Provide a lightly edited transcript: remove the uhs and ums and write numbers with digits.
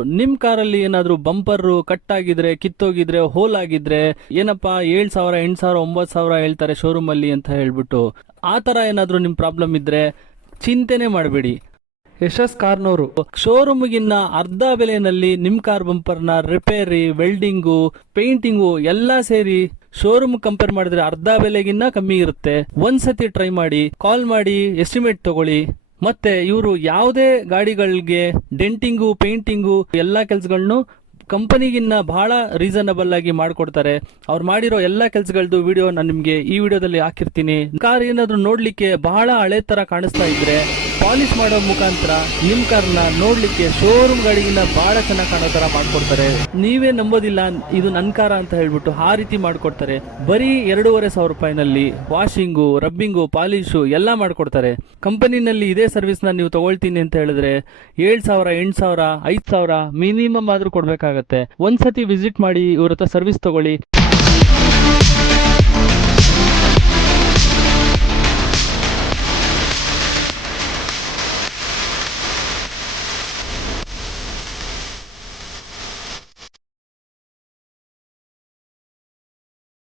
ನಿಮ್ ಕಾರಲ್ಲಿ ಏನಾದ್ರೂ ಬಂಪರ್ ಕಟ್ ಆಗಿದ್ರೆ, ಕಿತ್ತೋಗಿದ್ರೆ, ಹೋಲ್ ಆಗಿದ್ರೆ ಏನಪ್ಪಾ 7,000 8,000 9,000 ಹೇಳ್ತಾರೆ ಶೋರೂಮ್ ಅಲ್ಲಿ ಅಂತ ಹೇಳ್ಬಿಟ್ಟು, ಆ ತರ ಏನಾದ್ರೂ ನಿಮ್ ಪ್ರಾಬ್ಲಮ್ ಇದ್ರೆ ಚಿಂತೆನೆ ಮಾಡಬೇಡಿ. ಯಶಸ್ ಕಾರ್ನವರು ಶೋರೂಮ್ಗಿನ್ನ ಅರ್ಧ ಬೆಲೆಯಲ್ಲಿ ನಿಮ್ ಕಾರ್ ಬಂಪರ್ನ ರಿಪೇರಿ, ವೆಲ್ಡಿಂಗು, ಪೇಂಟಿಂಗು ಎಲ್ಲಾ ಸೇರಿ ಶೋರೂಮ್ ಕಂಪೇರ್ ಮಾಡಿದ್ರೆ ಅರ್ಧ ಬೆಲೆಗಿನ್ನ ಕಮ್ಮಿ ಇರುತ್ತೆ. ಒಂದ್ಸತಿ ಟ್ರೈ ಮಾಡಿ, ಕಾಲ್ ಮಾಡಿ, ಎಸ್ಟಿಮೇಟ್ ತಗೊಳ್ಳಿ. ಮತ್ತೆ ಇವರು ಯಾವುದೇ ಗಾಡಿಗಳಿಗೆ ಡೆಂಟಿಂಗು, ಪೇಂಟಿಂಗು ಎಲ್ಲಾ ಕೆಲಸಗಳನ್ನು ಕಂಪನಿಗಿನ್ನ ಬಹಳ ರೀಸನಬಲ್ ಆಗಿ ಮಾಡ್ಕೊಡ್ತಾರೆ. ಅವ್ರು ಮಾಡಿರೋ ಎಲ್ಲಾ ಕೆಲಸಗಳದ್ದು ವಿಡಿಯೋ ನಾನು ನಿಮ್ಗೆ ಈ ವಿಡಿಯೋದಲ್ಲಿ ಹಾಕಿರ್ತೀನಿ. ಕಾರ್ ಏನಾದ್ರೂ ನೋಡ್ಲಿಕ್ಕೆ ಬಹಳ ಹಳೆ ತರ ಕಾಣಿಸ್ತಾ ಇದ್ರೆ ಪಾಲಿಶ್ ಮಾಡೋ ಮುಖಾಂತರ ನಿಮ್ ಕಾರ್ನ ನೋಡ್ಲಿಕ್ಕೆ ಶೋರೂಮ್ ಗಾಡಿಗಿನ್ನ ಬಹಳ ಚೆನ್ನಾಗಿ ಕಾಣೋ ತರ ಮಾಡ್ಕೊಡ್ತಾರೆ. ನೀವೇ ನಂಬೋದಿಲ್ಲ ಇದು ನನ್ ಕಾರ ಅಂತ ಹೇಳ್ಬಿಟ್ಟು ಆ ರೀತಿ ಮಾಡ್ಕೊಡ್ತಾರೆ. ಬರೀ 2,500 ರೂಪಾಯಿನಲ್ಲಿ ವಾಷಿಂಗು, ರಬ್ಬಿಂಗು, ಪಾಲಿಶು ಎಲ್ಲಾ ಮಾಡ್ಕೊಡ್ತಾರೆ. ಕಂಪನಿನಲ್ಲಿ ಇದೇ ಸರ್ವಿಸ್ ನ ನೀವು ತಗೊಳ್ತೀನಿ ಅಂತ ಹೇಳಿದ್ರೆ 7,000 8,000 5,000 ಮಿನಿಮಮ್ ಆದ್ರೂ ಕೊಡ್ಬೇಕಾಗತ್ತೆ. ಒಂದ್ಸತಿ ವಿಸಿಟ್ ಮಾಡಿ, ಇವ್ರ ಹತ್ರ ಸರ್ವಿಸ್ ತಗೊಳ್ಳಿ.